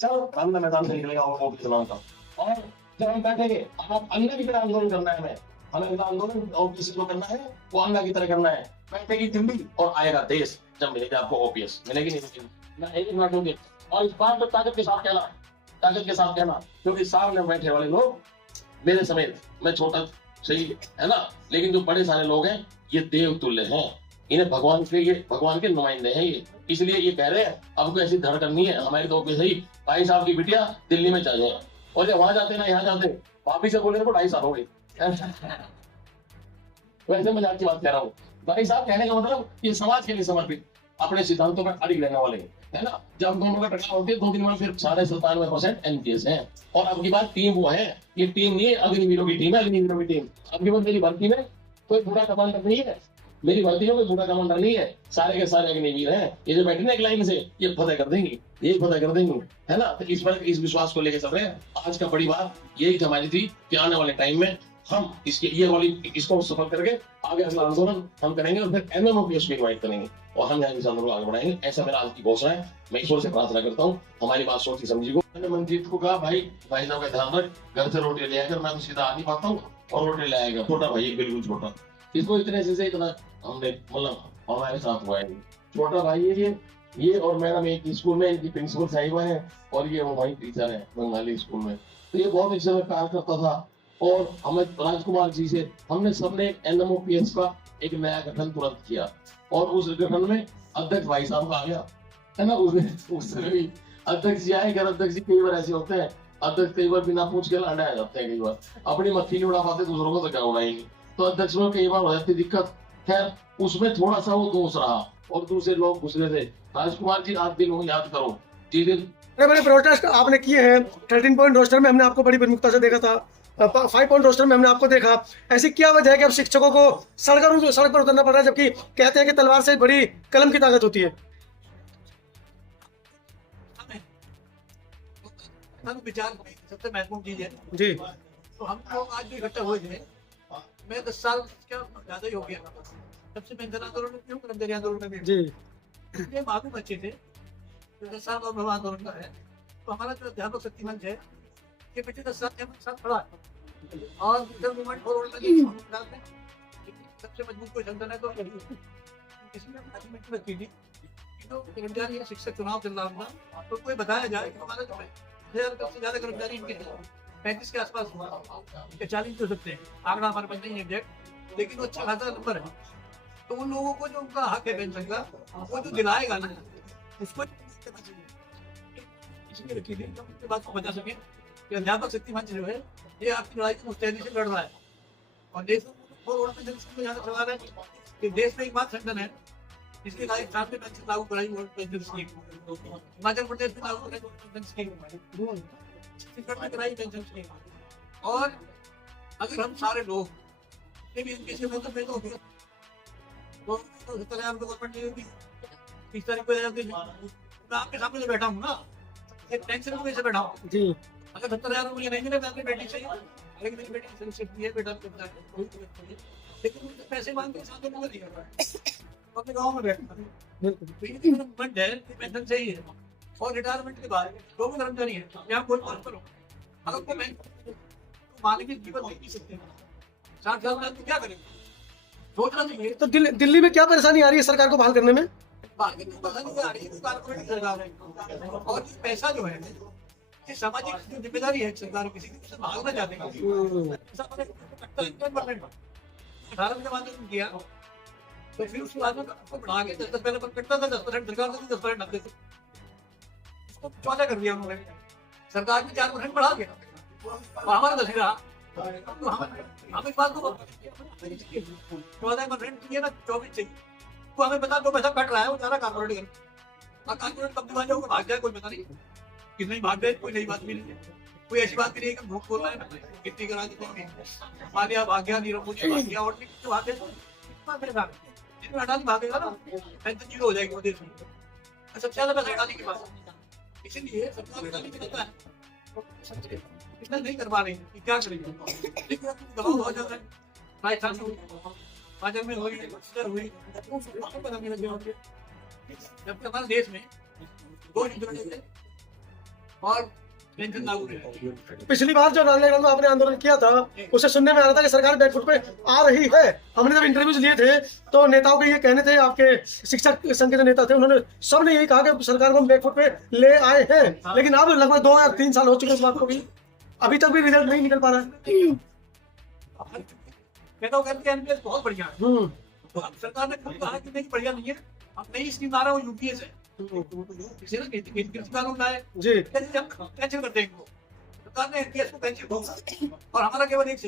चलो हम मैदान से निकलेगा वो चुनाव का। और जब हम बैठेंगे आप अन्ना की तरह आंदोलन करना है, हमें आंदोलन ओबीसी को करना है, वो अन्ना की तरह करना है। बैठेगी दिल्ली और आएगा देश, जब मिलेगा आपको ओपीएस मिलेगी नहीं मिलेगी, मैं एक मिनट दूंगी। और इस बात पर ताकत के साथ कहना, ताकत के साथ कहना, क्योंकि सामने बैठे वाले लोग मेरे समेत, मैं छोटा सही है ना, लेकिन जो बड़े सारे लोग हैं ये देव तुल्य हैं, इन्हें भगवान के, ये भगवान के नुमाइंदे हैं ये, इसलिए ये कह रहे हैं अब को ऐसी धड़ करनी है हमारी तो सही। भाई साहब की बिटिया दिल्ली में चल जाए और जब वहां जाते ना यहाँ जाते, भाभी से बोले तो 2.5 साल हो गए। वैसे मजाक की बात कह रहा हूँ। भाई साहब कहने का मतलब ये समाज के लिए समर्पित, अपने सिद्धांतों पर अड़िग रहने वाले, है ना। जब दोनों का टकराव होती है 2 दिन में फिर साढ़े 97% एनपीएस हैं। और अब की बात टीम वो है, ये टीम नहीं है अग्निवीरों की टीम है, अग्निवीरों की टीम। अब की बात मेरी भर्ती में कोई बुरा कमांडर नहीं है, मेरी भर्ती में कोई बुरा कमांडर नहीं है, सारे के सारे अग्निवीर हैं। ये जो बैठे ना एक लाइन से, ये फतेह कर देंगे, ये फतेह कर देंगे, है ना। तो इस पर इस विश्वास को लेकर चल रहे हैं। आज का बड़ी बात यही हमारी थी कि आने वाले टाइम में हम इसके ये वाली इसको सफल करके आगे अगला आंदोलन हम करेंगे और फिर एमएमओपीएस को इनवाइट करेंगे और हम यहाँ इस आंदोलन को आगे बढ़ाएंगे। ऐसा मेरा आज की घोषणा है। मैं ईश्वर से प्रार्थना करता हूँ हमारी बात सोची समझी को। मैंने मनजीत को कहा भाई साहब का ध्यान रख, घर से रोटी ले आकर, मैं तो सीधा आ नहीं पाता हूँ और रोटी ले आएगा छोटा भाई, बिल्कुल छोटा, इसको इतने से इतना हमने मतलब हमारे साथ हुआ है। छोटा भाई है ये और मैडम एक स्कूल में इनकी प्रिंसिपल साहिबा है और ये वही टीचर है बंगाली स्कूल में। तो ये बहुत अच्छे से प्यार करता था और हमें राजकुमार जी से हमने सबने एनएमओपीएस का एक नया गठन तुरंत किया और उस गठन में अध्यक्ष भाई साहब का आ गया, है ना। उसमें भी अध्यक्ष जी आए, अध्यक्ष जी कई बार ऐसे होते हैं, अध्यक्ष कई बार बिना पूछ के लांडा आ जाते हैं, कई बार अपनी मक्खी नहीं उड़ा पाते, दूसरों को तो क्या उड़ाएंगे। तो अध्यक्ष में कई बार हो जाती दिक्कत। खैर उसमें थोड़ा सा वो दोष रहा और दूसरे लोग गुस्से थे। राजकुमार जी आप दिन याद करो जी, दिन बड़े बड़े प्रोटेस्ट आपने किए हैं। 13 पॉइंट रोस्टर में हमने आपको बड़ी प्रमुखता से देखा था, 5 पॉइंट रोस्टर में हमने आपको देखा। ऐसी क्या वजह है कि अब शिक्षकों को सड़क पर उतरना पड़ रहा है, जबकि कहते हैं कि तलवार से बड़ी कलम की ताकत होती है। विचार सबसे महत्वपूर्ण चीज है जी। तो हम लोग आज भी इकट्ठा हुए थे। मैं 10 साल क्या ज्यादा ही हो गया सबसे मैं जन आंदोलन में क्यों कर्मचारी आंदोलन में भी जी। ये मालूम अच्छे थे 10 साल और भवन आंदोलन का है। तो हमारा जो अध्यापक शक्ति मंच है ये पिछले 10 साल के हमारे साथ खड़ा है और जब मूवमेंट में सबसे मजबूत कोई संगठन है तो इसमें पार्लियामेंट में की थी तो कर्मचारी या शिक्षक चुनाव चल रहा था तो कोई बताया जाए कि हमारा जो है 1000 से ज्यादा कर्मचारी इनके 35 के आसपास हुआ या 40 हो सकते हैं, आंकड़ा हमारे पास नहीं है एग्जैक्ट, लेकिन वो अच्छा खासा नंबर है। तो उन लोगों को जो उनका हक है पेंशन का वो जो दिलाएगा ना उसको इसलिए रखी थी तो बात को बचा सके कि अध्यापक शक्ति मंच जो है ये आपकी लड़ाई को मुस्तैदी से लड़ रहा है। और देश में यहाँ सवाल है कि देश में एक बात संगठन है जिसके लिए छात्र पेंशन लागू कराई पेंशन स्कीम, हिमाचल प्रदेश में लागू कराई पेंशन स्कीम, छत्तीसगढ़ में कराई पेंशन स्कीम। और अगर हम सारे लोग किसी मतलब में तो 70,000 गवर्नमेंट ने दी 30 तारीख को मैं आपके सामने बैठा हूँ ना, एक टेंशन में से बैठा हूँ जी। अगर 70,000 मुझे नहीं मिले मैं अपनी बेटी से लेकिन मेरी बेटी से ये बेटा लेकिन मुझे पैसे मांग के साथ में दिया अपने गाँव में बैठा मूवमेंट है पेंशन सही है। और रिटायरमेंट के बाद जो भी कर्मचारी है या कोई बात करो अगर को मैं मालिक की जीवन नहीं सकते 60 साल में क्या करेंगे सोचना चाहिए। तो दिल्ली में क्या परेशानी आ रही है सरकार को बहाल करने में? पता नहीं आ रही है कारपोरेट सरकार है और पैसा जो है ये सामाजिक जिम्मेदारी है सरकार किसी की भागना चाहते हैं 18 के बाद किया तो फिर उसके बाद बढ़ा के 10 पहले कटता था 10% सरकार से 10% नब्बे थे उसको 14 कर दिया उन्होंने, सरकार ने 4% बढ़ा दिया और हमारा 10 रहा। तो हम इस बात को 14% चाहिए ना 24 चाहिए तो हमें पता जो पैसा कट रहा है वो सारा कारपोरेट कर कारपोरेट कंपनी वाले होकर भाग जाए कोई पता नहीं कितनी भाग जाए कोई नई बात भी नहीं है, कोई ऐसी बात भी नहीं है कि भूख बोल रहा है कितनी करा दी हमारे यहाँ भाग गया नीरव मोदी भाग गया और भागे जिसमें अडानी भागेगा ना पेंशन जीरो हो जाएगी देश में सबसे ज्यादा पैसा अडानी के पास, इसीलिए सरकार अडानी में देता है इतना नहीं कर पा रही कि क्या करेंगे लेकिन दबाव बहुत ज्यादा है। राजस्थान में हिमाचल में हुई हुई पता नहीं लगे होंगे जबकि हमारे देश में 2 युद्ध लड़े थे और पेंशन लागू रहे। पिछली बार जो नागालैंड में आपने आंदोलन किया था उसे सुनने में आ रहा था कि सरकार बैकफुट पे आ रही है। हमने जब इंटरव्यूज लिए थे तो नेताओं के ये कहने थे, आपके शिक्षक संघ के जो नेता थे उन्होंने सबने यही कहा कि सरकार को हम बैकफुट पे ले आए हैं, लेकिन अब लगभग 2 या 3 साल हो चुके इस बात को भी, अभी तक भी रिजल्ट नहीं निकल पा रहा है। नेताओं कहते हैं एनपीएस बहुत बढ़िया है, तो अब सरकार ने खुद कहा कि नहीं बढ़िया नहीं है, अब नई स्कीम आ रहा है वो यूपीएस है, इसे ना कृषि कानून लाए जी कैंसिल कर देंगे। सरकार ने एनपीएस को कैंसिल किया और हमारा केवल एक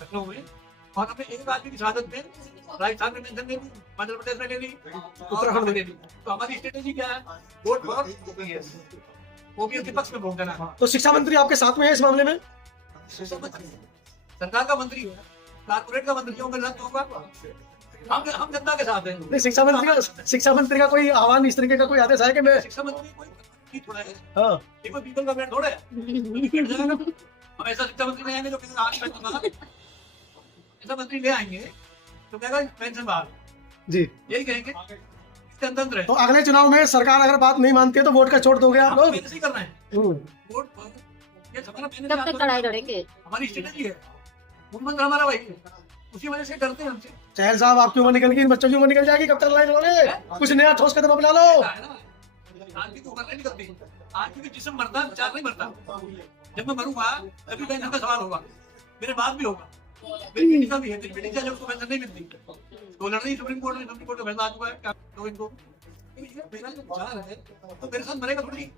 लखनऊ में, और हमने एक आदमी की शहादत में राजस्थान में पेंशन ले ली, मध्य प्रदेश में ले ली, उत्तराखंड में ले ली। तो हमारी स्ट्रेटेजी क्या है? वोट फॉर ओपीएस के पक्ष में वोट देना। तो शिक्षा मंत्री आपके साथ में है इस मामले में? सरकार का मंत्री है, कारपोरेट का मंत्री होगा, होगा हम जनता के साथ हैं। नहीं, शिक्षा मंत्री का कोई आह्वान इस तरीके का कोई आदेश है कि मैं शिक्षा मंत्री कोई थोड़ा है, हाँ ये कोई पीपल का पेड़ थोड़ा है। हम ऐसा शिक्षा मंत्री ले आएंगे जो कहेगा आज पेंशन बहाल, शिक्षा मंत्री ले आएंगे तो कहेगा पेंशन बहाल, जी यही कहेंगे। इसके अंतंत्र है। तो अगले चुनाव में सरकार अगर बात नहीं मानती है तो वोट का छोड़ दोगे आप लोग? ऐसे ही करना है वोट, ये हमारा तब तक लड़ाई लड़ेंगे। हमारी स्ट्रेटेजी है। मुख्यमंत्री हमारा वही है, उसी वजह से डरते हैं हमसे। चहल साहब, आपकी उम्र निकल गई, बच्चों की उम्र निकल जाएगी, कब तक लड़ाई लड़ोगे? कुछ नया ठोस कदम अपना लो। आदमी की उम्र नहीं निकलती, आदमी का जिस्म मरता है, विचार नहीं मरता। जब मैं मरूंगा तभी पेंशन का सवाल होगा, मेरे बाद भी होगा, मेरी बेटी का भी है, मेरी बेटी का जब उसको पेंशन नहीं मिलती तो लड़ रही सुप्रीम कोर्ट में, सुप्रीम कोर्ट का फैसला आ चुका है तो इनको मेरा जो विचार है तो मेरे साथ मरेगा थोड़ी,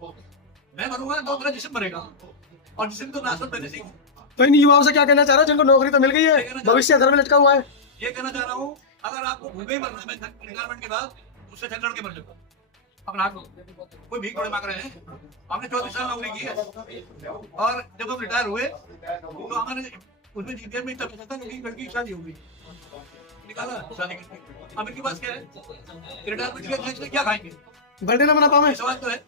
मैं मरूंगा तो मेरा जिस्म मरेगा, और जिस्म तो नाशवंत पहले से ही। तो इन युवाओं से क्या कहना चाह रहे हो जिनको नौकरी तो मिल गई है, भविष्य घर में लटका हुआ है? ये कहना चाह रहा हूँ, अगर आपको भूखे ही मरना है रिटायरमेंट के बाद, उससे चल के मर जाओ अपना हाथ में। कोई भीख थोड़े मांग रहे हैं, हमने 34 साल नौकरी की है, और जब हम रिटायर हुए तो हमारे उसमें जीपीएफ में तब था क्योंकि लड़की की शादी हो गई, निकाला शादी करके। अब इनके पास क्या है? रिटायरमेंट के लिए क्या खाएंगे? बर्थडे ना मना पावे, सवाल तो है।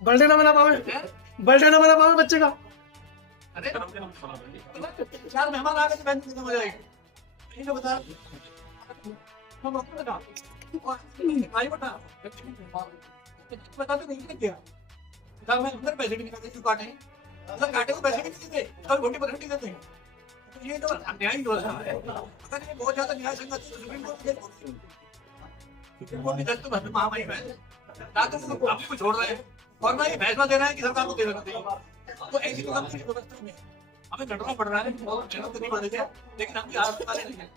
बर्थडे ना मना पावे, बर्थडे ना मना पावे बच्चे का। अरे 4 मेहमान आ गए तो बैंक खत्म हो जाएगी, ये तो बता हम आपको बता भाई बता बताते नहीं क्या सर, मैं अंदर पैसे भी निकालते क्यों काटे सर, काटे को पैसे भी नहीं देते सर, घोटी पर देते हैं। तो ये तो अन्याय हो रहा है। अगर ये बहुत ज्यादा न्याय संगत है, सुप्रीम कोर्ट की जज तो महामारी है ना, तो अपने को छोड़ रहे हैं और ना ये फैसला दे रहा है कि सरकार को दे देना। तो ऐसी तो हम व्यवस्था में हमें लड़ना पड़ रहा है, तो नहीं पड़ेगा, लेकिन हम हार वाले नहीं है।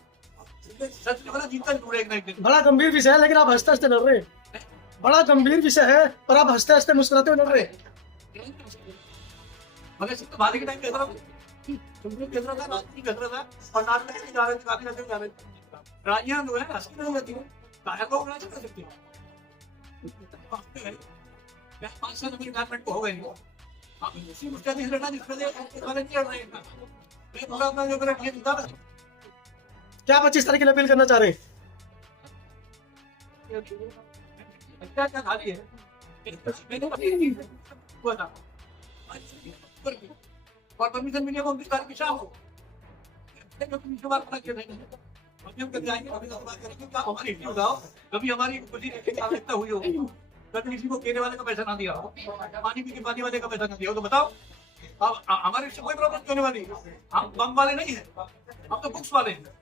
सच में बड़ा जीता जरूर एक ना एक दिन। बड़ा गंभीर विषय है, लेकिन आप हंसते हंसते लड़ रहे हैं। बड़ा गंभीर विषय है पर आप हंसते हंसते मुस्कुराते हुए लड़ रहे हैं। मगर सिर्फ तो बात के टाइम पे था, सुप्रीम केंद्र था, राजनीति केंद्र था, और नाटक में जा रहे थे, काफी नजर जा रहे थे। राजियां जो है हंसी नहीं जाती है, काया को नहीं कर सकती। 5 साल अभी रिटायरमेंट को हो गए, आप उसी मुश्किल नहीं लड़ना जिसमें वाले नहीं लड़ रहे हैं। मैं पूरा अपना जो मेरा ये था क्या 25 तारीख की अपील करना चाह रहे हैं? क्या क्या खाली है मैंने हुआ था और परमिशन मिली को 29 तारीख की शाम को हम कभी आएंगे, कभी बात करेंगे, क्या हमारी हिस्ट्री बताओ, कभी हमारी कुछ आवश्यकता हुई हो, कभी किसी को केले वाले का पैसा ना दिया हो, पानी पी के पानी वाले का पैसा ना दिया हो, तो बताओ अब हमारे इससे कोई प्रॉब्लम क्यों नहीं वाली? हम बम वाले नहीं है, हम तो बुक्स वाले हैं।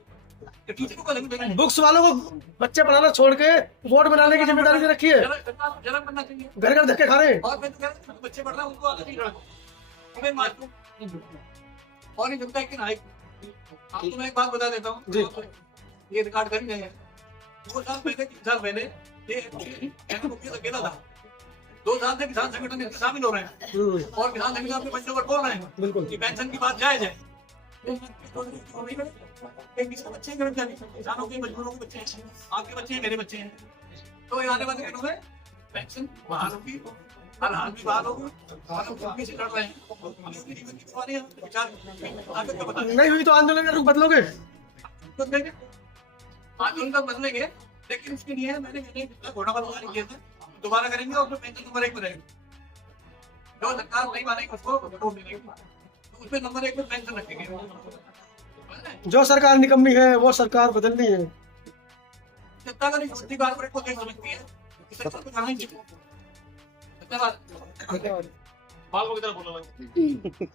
तो टीचर को देना बुक्स वालों को बच्चे पढ़ाना छोड़ के वोट बनाने की जिम्मेदारी दे रखी है, जरा बनना चाहिए। घर घर धक्के खा रहे हैं। और मैं तो कह रहा हूं, बच्चे पढ़ रहे हैं उनको आगे नहीं रखो, हमें मास्टर और ये जनता की नायक। आपको मैं एक बात बता देता हूँ, ये रिकॉर्ड कर ही नहीं है। 2 साल पहले 3 साल पहले ये अकेला था, 2 साल से किसान संगठन इसमें शामिल हो रहे हैं और किसान संगठन अपने बच्चों पर बोल रहे हैं बिल्कुल कि पेंशन की बात जायज है। किसके बच्चे हैं कर्मचारी, किसानों के, मजदूरों के बच्चे हैं, आपके बच्चे हैं, मेरे बच्चे हैं। तो ये आने वाले दिनों में पेंशन बहाल होगी, हर हाल भी बहाल होगी, और हम चौकी से लड़ रहे हैं। हमें अपने जीवन की परवाह नहीं है, विचार आगे का बता नहीं हुई तो आंदोलन का रुख बदलोगे? देंगे, आंदोलन का बदलेंगे, लेकिन उसके लिए मैंने घोड़ा वाला किया था, दोबारा करेंगे और पेंशन नंबर 1 पर रहेगा। जो सरकार नहीं मानेगी उसको वोट देंगे, तो उसमें नंबर 1 पर पेंशन रखेंगे। जो सरकार निकम्मी है वो सरकार बदलनी है। जनता का नहीं, छोटी कारपोरेट को देख समझती है, सरकार को जाना ही चाहिए। धन्यवाद। धन्यवाद। बाल को की तरह बोलना लगे।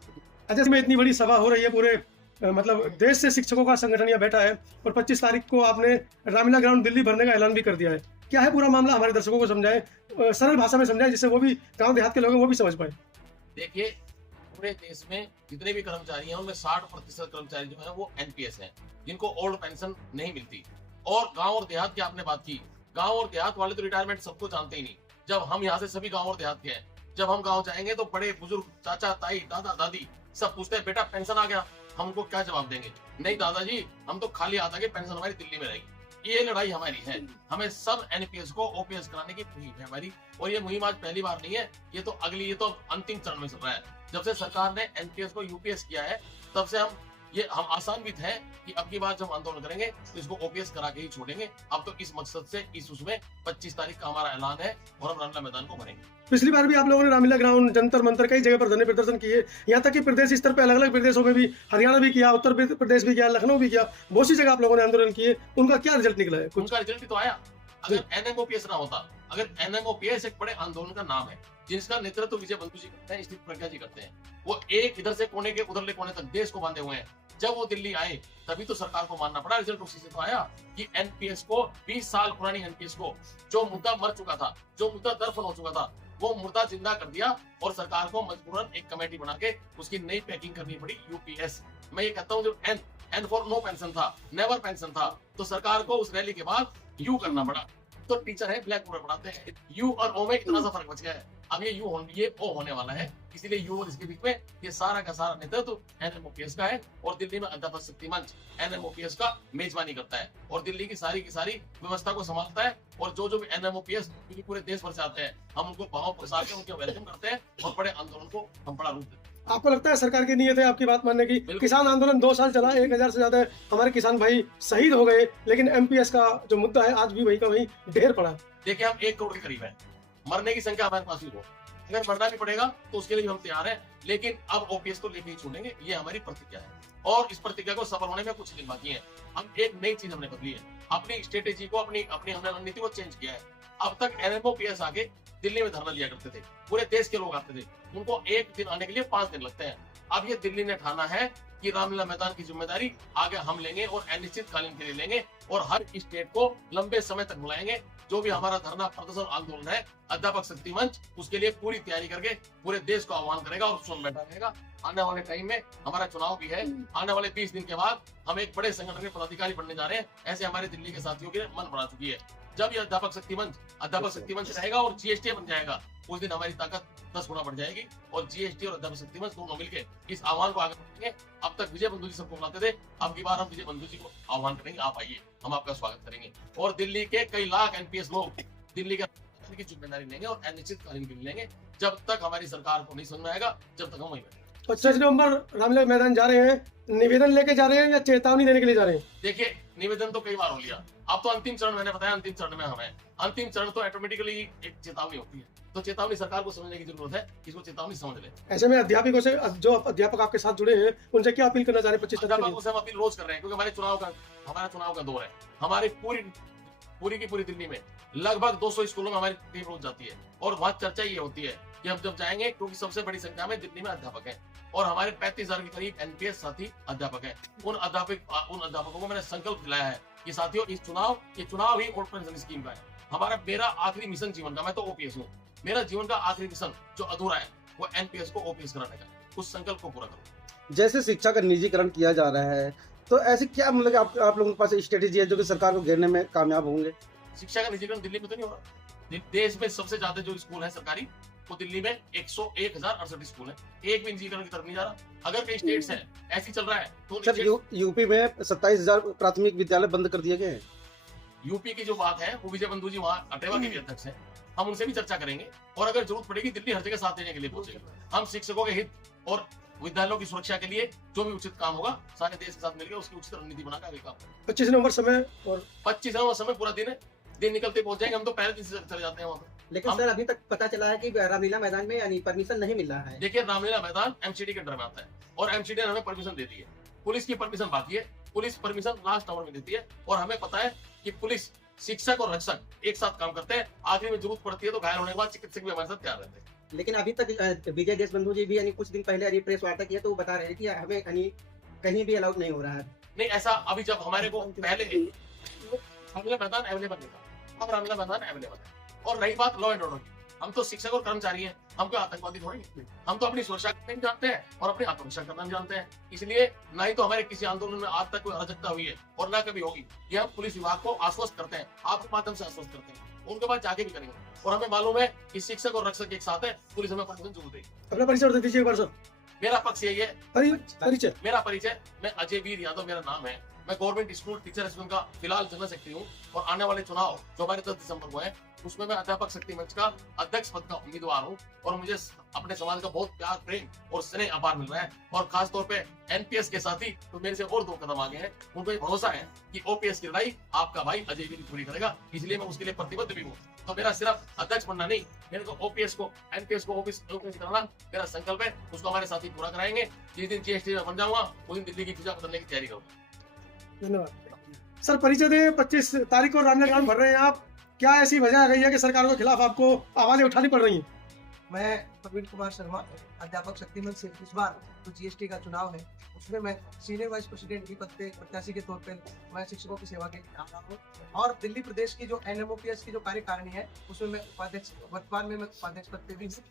अच्छा, इसमें इतनी बड़ी सभा हो रही है, पूरे मतलब देश से शिक्षकों का संगठन यहाँ बैठा है और 25 तारीख को आपने रामलीला ग्राउंड दिल्ली भरने का ऐलान भी कर दिया है। क्या है पूरा मामला, हमारे दर्शकों को समझाएं, सरल भाषा में समझाएं, जिससे वो भी गांव देहात के लोग हैं वो भी समझ पाए। देखिए, पूरे देश में जितने भी कर्मचारी हैं उनमें 60% कर्मचारी जो है वो एनपीएस हैं, जिनको ओल्ड पेंशन नहीं मिलती। और गांव और देहात की आपने बात की, गांव और देहात वाले तो रिटायरमेंट सबको जानते ही नहीं। जब हम यहाँ से सभी गांव और देहात के हैं, जब हम गांव जाएंगे तो बड़े बुजुर्ग, चाचा ताई, दादा दादी सब पूछते हैं बेटा पेंशन आ गया, हम उनको क्या जवाब देंगे? नहीं दादाजी, हम तो खाली आता कि पेंशन हमारी दिल्ली में रहेगी। ये लड़ाई हमारी है, हमें सब एनपीएस को ओपीएस कराने की मुहिम है हमारी। और ये मुहिम आज पहली बार नहीं है, ये तो अंतिम चरण में चल रहा है। जब से सरकार ने एनपीएस को यूपीएस किया है, तब से हम आसान्वित हैं कि अब की बार जब आंदोलन करेंगे तो इसको ओपीएस करा के ही छोड़ेंगे। अब तो इस मकसद से इस उसमें 25 तारीख का हमारा ऐलान है और हम रामलीला मैदान को भरेंगे। पिछली बार भी आप लोगों ने रामलीला ग्राउंड, जंतर मंतर, कई जगह पर धरने प्रदर्शन किए, यहाँ तक कि प्रदेश स्तर पर अलग अलग प्रदेशों में भी, हरियाणा भी किया, उत्तर प्रदेश भी किया, लखनऊ भी किया, बहुत सी जगह आप लोगों ने आंदोलन किए। उनका क्या रिजल्ट निकला है? कुछ उनका रिजल्ट भी तो आया। अगर एनएमओपीएस ना होता, अगर एनएमओपीएस एक बड़े आंदोलन का नाम है जिसका नेतृत्व विजय बंधु जी करते हैं, स्थित प्रज्ञा जी करते हैं, वो एक इधर से कोने के उधरले कोने तक देश को बांधे हुए हैं। जब वो दिल्ली आए तभी तो सरकार को मानना पड़ा। रिजल्ट उसी से तो आया कि एनपीएस को, 20 साल पुरानी एनपीएस को, जो मुद्दा मर चुका था, जो मुद्दा दफन हो चुका था, वो मुद्दा जिंदा कर दिया। और सरकार को मजबूरन एक कमेटी बना के उसकी नई पैकिंग करनी पड़ी, यूपीएस। मैं ये कहता हूँ, जो एन फॉर नो पेंशन था, नेवर पेंशन था, तो सरकार को उस रैली के बाद यू करना पड़ा। तो टीचर है, ब्लैक बोर्ड पढ़ाते हैं, यू और ओ में इतना सा फर्क बच गया है। अब ये ओ होने वाला है, इसीलिए यू और इसके बीच में ये सारा का सारा नेतृत्व एनएमओपीएस का है। और दिल्ली में अध्यापक शक्ति मंच एनएमओपीएस का मेजबानी करता है और दिल्ली की सारी व्यवस्था को संभालता है। और जो भी एनएमओपीएस पूरे देश भर से आते हैं, हम उनको भावों के साथ उनके वेलकम करते हैं और बड़े आंदोलन को हम बड़ा रूप देते हैं। आपको लगता है सरकार की नीयत है आपकी बात मानने की? किसान आंदोलन 2 साल चला, 1000 से ज्यादा हमारे किसान भाई शहीद हो गए, लेकिन एमपीएस का जो मुद्दा है आज भी वही का वही ढेर पड़ा। देखिए, हम 1 करोड़ के करीब है, मरने की संख्या हमारे पास भी हो, अगर मरना भी पड़ेगा तो उसके लिए हम तैयार हैं। लेकिन अब ओपीएस को लेके ही छोड़ेंगे, ये हमारी प्रतिज्ञा है। और इस प्रतिज्ञा को सफल होने में कुछ दिन बाकी है। हम एक नई चीज हमने बदली है, अपनी स्ट्रेटेजी को, अपनी हमने रणनीति को चेंज किया है। अब तक एनएमओपीएस आके दिल्ली में धरना दिया करते थे, पूरे देश के लोग आते थे, उनको एक दिन आने के लिए 5 दिन लगते हैं। अब ये दिल्ली ने ठाना है कि रामलीला मैदान की जिम्मेदारी आगे हम लेंगे और अनिश्चितकालीन के लिए लेंगे और हर स्टेट को लंबे समय तक बुलाएंगे। जो भी हमारा धरना, प्रदर्शन, आंदोलन है, अध्यापक शक्ति मंच उसके लिए पूरी तैयारी करके पूरे देश को आह्वान करेगा और सुन बैठा रहेगा। आने वाले टाइम में हमारा चुनाव भी है, आने वाले 20 दिन के बाद हम एक बड़े संगठन के पदाधिकारी बनने जा रहे हैं, ऐसे हमारे दिल्ली के साथियों के मन बना चुकी है। जब ये अध्यापक शक्ति मंच रहेगा और जीएसटी बन जाएगा, उस दिन हमारी ताकत 10 गुना बढ़ जाएगी और जीएसटी और अध्यापक शक्ति मंच दोनों मिलकर इस आह्वान को आगे बढ़ाएंगे। अब तक विजय बंधु जी सबको बुलाते थे, अब की बार हम विजय बंधु जी को आह्वान करेंगे, आप आइए, हम आपका स्वागत करेंगे। और दिल्ली के कई लाख एनपीएस लोग दिल्ली की जिम्मेदारी लेंगे और अनिश्चितकालीन के लिए लेंगे। जब तक हमारी सरकार को नहीं समझ में आएगा, जब तक हम वहीं बैठे। 25 नवंबर रामलीला मैदान जा रहे हैं, निवेदन लेके जा रहे हैं या चेतावनी देने के लिए जा रहे हैं? देखिए, निवेदन तो कई बार हो लिया, अब तो अंतिम चरण, मैंने बताया अंतिम चरण में हमें। अंतिम चरण तो ऑटोमेटिकली एक चेतावनी होती है, तो चेतावनी सरकार को समझने की जरूरत है, इसको चेतावनी समझ ले। ऐसे में अध्यापकों से, जो अध्यापक आपके साथ जुड़े हैं, उनसे क्या अपील करना चाह रहे हैं? 25 अध्यापकों से हम अपील रोज कर रहे हैं, क्योंकि हमारा चुनाव का दौर है। हमारी पूरी की पूरी दिल्ली में लगभग 200 स्कूलों में हमारी टीम रोज जाती है और वहां चर्चा ये होती है कि हम जब जाएंगे, क्योंकि सबसे बड़ी संख्या में दिल्ली में अध्यापक हैं और हमारे 35,000 के करीब एनपीएस साथी अध्यापक हैं। उन अध्यापकों को मैंने संकल्प दिलाया है कि साथियों, ये चुनाव ही ओल्ड पेंशन स्कीम का है। मेरा आखिरी मिशन जीवन का, मैं तो ओपीएस हूँ, मेरा जीवन का आखिरी मिशन जो अधूरा है वो एनपीएस को ओपीएस कराने का, उस संकल्प को पूरा करूँ। जैसे शिक्षा का निजीकरण किया जा रहा है, तो ऐसे क्या मतलब आप लोगों के पास स्ट्रेटेजी है जो कि सरकार को घेरने में कामयाब होंगे? शिक्षा का निजीकरण दिल्ली में तो नहीं हो रहा। देश में सबसे ज्यादा जो स्कूल है सरकारी, वो दिल्ली में 101,068 स्कूल है, एक भी निजीकरण की तरफ नहीं जा रहा। अगर कई स्टेट्स हैं ऐसी चल रहा है तो सर, यूपी में 27,000 प्राथमिक विद्यालय बंद कर दिए गए हैं। यूपी की जो बात है वो विजय बंधु जी वहाँ अटेवा के भी अध्यक्ष हैं, हम उनसे भी चर्चा करेंगे और अगर जरूरत पड़ेगी दिल्ली हर जगह साथ देने के लिए पहुंचेगा। हम शिक्षकों के हित और विद्यालयों की सुरक्षा के लिए जो भी उचित काम होगा सारे देश के साथ मिलकर उसकी उचित रणनीति बनाकर आगे काम करेंगे। 25 नवंबर समय, और 25 नवंबर समय पूरा दिन है, दिन निकलते पहुंच जाएंगे, हम तो पहले दिन से चले जाते हैं वहाँ पे। लेकिन सर, अभी तक पता चला है कि रामलीला मैदान में यानी परमिशन नहीं मिल रहा है। देखिए, रामलीला मैदान एमसीडी के अंडर में आता है और एमसीडी ने हमें परमिशन दे दी है। पुलिस की परमिशन बाकी है, पुलिस परमिशन लास्ट आवर में देती है और हमें पता है कि पुलिस शिक्षक और रक्षक एक साथ काम करते हैं, आखिर में जरूरत पड़ती है तो घायल होने के बाद चिकित्सक भी हमारे साथ तैयार रहते हैं। लेकिन अभी तक विजय देशबंधु जी भी यानी कुछ दिन पहले प्रेस वार्ता किया तो वो बता रहे हैं कि हमें यानी कहीं भी अलाउड नहीं हो रहा है। नहीं, ऐसा अभी जब हमारे को पहले रामलीला मैदान अवेलेबल नहीं था, अब रामलीला मैदान अवेलेबल है। और रही बात लॉ एंड ऑर्डर की, हम तो शिक्षक और कर्मचारी हैं, हम कोई आतंकवादी थोड़ी हैं। हम तो अपनी सुरक्षा करना नहीं जानते हैं और अपनी आत्मरक्षा करना नहीं जानते हैं। इसलिए ना ही तो हमारे किसी आंदोलन में आज तक कोई अराजकता हुई है और ना कभी होगी। ये हम पुलिस विभाग को आश्वस्त करते हैं, आपके माध्यम से आश्वस्त करते हैं, उनके पास जाके भी करेंगे। और हमें मालूम है कि शिक्षक और रक्षक एक साथ है, पुलिस हमें परमिशन जरूर देगी। अपना परिचय और दे दीजिए एक बार सर। मेरा पक्ष यही है, परिचय। मेरा परिचय, मैं अजय वीर यादव मेरा नाम है। मैं गवर्नमेंट स्कूल टीचर एसोसिएशन का फिलहाल जनरल सेक्रेटरी हूँ और आने वाले चुनाव जो हमारे 10 दिसंबर को है उसमें मैं अध्यापक शक्ति मंच का अध्यक्ष पद का उम्मीदवार हूँ। और मुझे अपने समाज का बहुत प्यार, प्रेम और स्नेह अपार मिल रहा है। और खास तौर पे एनपीएस के साथी तो मेरे से और 2 कदम आगे हैं। उनको ये भरोसा है कि ओपीएस की लड़ाई आपका भाई अजय वीर पूरी करेगा, इसलिए मैं उसके लिए प्रतिबद्ध भी हूँ। तो मेरा सिर्फ अध्यक्ष बनना नहीं, मेरे को ओपीएस को, एनपीएस को ओपीएस कराना मेरा संकल्प है। उसको हमारे साथी पूरा कराएंगे। जिस दिन जीएसटी में बन जाऊंगा उस दिन दिल्ली की फिजा बदलने की तैयारी करूंगा। धन्यवाद सर। परिचय दे, 25 तारीख को रामलीला ग्राउंड भर रहे हैं आप, क्या ऐसी वजह आ गई है कि सरकार के खिलाफ आपको आवाजें उठानी पड़ रही हैं? मैं प्रवीण कुमार शर्मा, अध्यापक शक्ति मंच से इस बार जो जीएसटी का चुनाव है उसमें मैं सीनियर वाइस प्रेसिडेंट की पद पे प्रत्याशी के तौर पे मैं शिक्षकों की सेवा के लिए आ रहा हूँ। और दिल्ली प्रदेश की जो एनएमओपीएस की जो कार्यकारिणी है उसमें मैं उपाध्यक्ष, वर्तमान में मैं उपाध्यक्ष पद पे भी हूँ।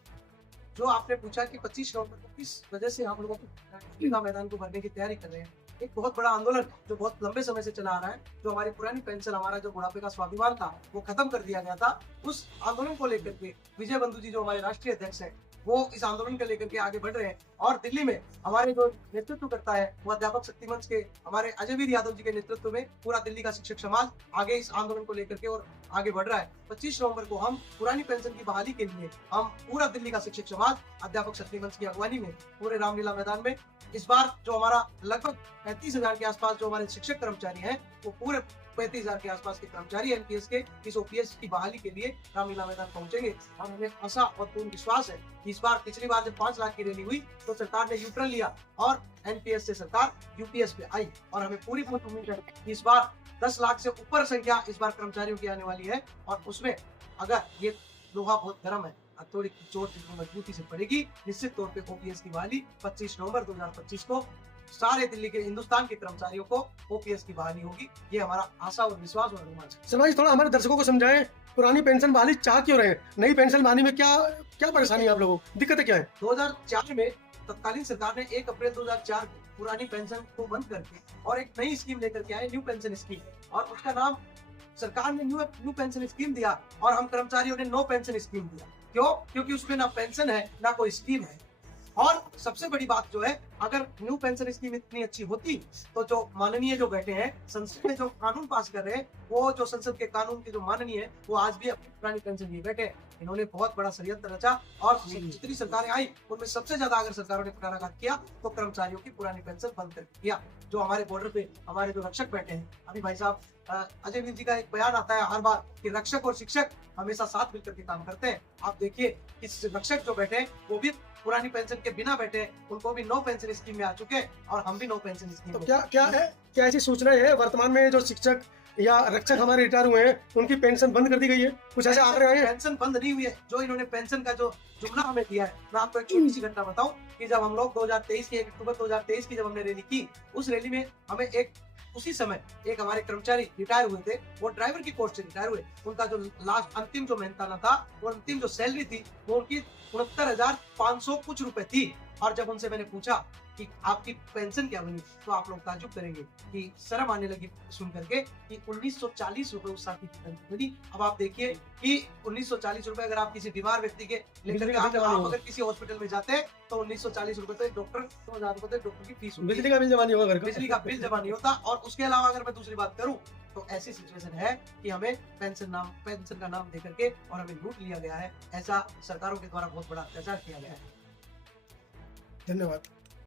जो आपने पूछा कि 25 नवंबर को किस वजह से हम लोगों को मैदान को भरने की तैयारी कर रहे हैं, एक बहुत बड़ा आंदोलन जो बहुत लंबे समय से चला आ रहा है, जो हमारी पुरानी पेंशन, हमारा जो बुढ़ापे का स्वाभिमान था वो खत्म कर दिया गया था। उस आंदोलन को लेकर के विजय बंधु जी जो हमारे राष्ट्रीय अध्यक्ष हैं वो इस आंदोलन को लेकर के आगे बढ़ रहे हैं। और दिल्ली में हमारे जो नेतृत्व करता है वो अध्यापक शक्ति मंच के हमारे अजय वीर यादव जी के नेतृत्व में पूरा दिल्ली का शिक्षक समाज आगे इस आंदोलन को लेकर के और आगे बढ़ रहा है। 25 नवंबर को हम पुरानी पेंशन की बहाली के लिए हम पूरा दिल्ली का शिक्षक समाज अध्यापक शक्ति मंच की अगवानी में पूरे रामलीला मैदान में इस बार जो हमारा लगभग 35,000 के आसपास जो हमारे शिक्षक कर्मचारी हैं वो पूरे 35,000 के आसपास के कर्मचारी एनपीएस के इस ओपीएस की बहाली के लिए रामलीला मैदान पहुंचेंगे। और हमें आशा और पूर्ण विश्वास है कि इस बार, पिछली बार जब 5 लाख की रैली हुई तो सरकार ने यूटर्न लिया और एनपीएस से सरकार यूपीएस पे आई। और हमें पूरी उम्मीद है कि इस बार 10 लाख से ऊपर संख्या इस बार कर्मचारियों की आने वाली है। और उसमें अगर ये लोहा बहुत गर्म है, थोड़ी चोट मजबूती से पड़ेगी, निश्चित तौर पे ओपीएस की बहाली 25 नवंबर 2025 को सारे दिल्ली के, हिंदुस्तान के कर्मचारियों को ओपीएस की बहाली होगी। ये हमारा आशा और विश्वास और अनुमान है। सर थोड़ा हमारे दर्शकों को समझाएं, पुरानी पेंशन बहाली चाह क्यों रहे? नई पेंशन बहाली में क्या क्या परेशानी है आप लोगों को, दिक्कतें क्या है? 2004 में तत्कालीन सरकार ने 1 अप्रैल 2004 को पुरानी पेंशन को बंद करके और एक नई स्कीम लेकर के आए, न्यू पेंशन स्कीम, और उसका नाम सरकार ने न्यू पेंशन स्कीम दिया और हम कर्मचारियों ने नो पेंशन स्कीम दिया। क्यों? क्योंकि उसमें ना पेंशन है ना कोई स्कीम है। और सबसे बड़ी बात जो है, अगर न्यू पेंशन स्कीम इतनी अच्छी होती तो जो माननीय जो बैठे हैं संसद में जो कानून पास कर रहे हैं, वो जो संसद के कानून के जो माननीय है वो आज भी अपनी पुरानी पेंशन लिए बैठे। इन्होंने बहुत बड़ा षड्यंत्र रचा और जितनी सरकारें आई उनमें सबसे ज्यादा अगर सरकारों ने पराघात किया तो कर्मचारियों की पुरानी पेंशन बंद कर दिया। जो हमारे बॉर्डर पे हमारे जो रक्षक बैठे हैं, अभी भाई साहब अजय वीर जी का एक बयान आता है हर बार कि रक्षक और शिक्षक हमेशा साथ मिलकर के काम करते हैं। आप देखिए इस रक्षक जो बैठे हैं वो भी पुरानी पेंशन के बिना बैठे, उनको भी नो पेंशन स्कीम में आ चुके हैं और हम भी नो पेंशन स्कीम। तो क्या ऐसी सूचनाएं है वर्तमान में जो शिक्षक या रक्षक हमारे रिटायर हुए हैं उनकी पेंशन बंद कर दी गई है? कुछ ऐसे आंकड़े आए हैं? पेंशन बंद नहीं हुई है। जो इन्होंने पेंशन का जो जुमला हमें दिया है, मैं आपको एक छोटी सी घटना बताऊं कि जब हम लोग 2023 की 1 अक्टूबर 2023 की जब हमने रैली की, उस रैली में हमें उसी समय एक हमारे कर्मचारी रिटायर हुए थे, वो ड्राइवर की पोस्ट से रिटायर हुए। उनका जो लास्ट अंतिम जो मेहनताना था, वो अंतिम जो सैलरी थी वो उनकी 69,500 कुछ रुपए थी। और जब उनसे मैंने पूछा कि आपकी पेंशन क्या बनी, तो आप लोग ताजुब करेंगे कि शर्म आने लगी सुन करके कि 1940 रुपए उस साथी की पेंशन बनी। अब आप देखिए कि 1940 रुपए अगर आप किसी बीमार व्यक्ति के लेकर आप अगर किसी हॉस्पिटल में जाते हैं तो 1940 रुपए तो डॉक्टर 2,000 रुपए डॉक्टर की फीस, बिजली का बिल जमा नहीं होगा, बिजली का बिल जमा नहीं होता। और उसके अलावा अगर मैं दूसरी बात करूं तो ऐसी सिचुएशन है कि हमें पेंशन का नाम देकर के और हमें लूट लिया गया है। ऐसा सरकारों के द्वारा बहुत बड़ा अत्याचार किया गया है। धन्यवाद।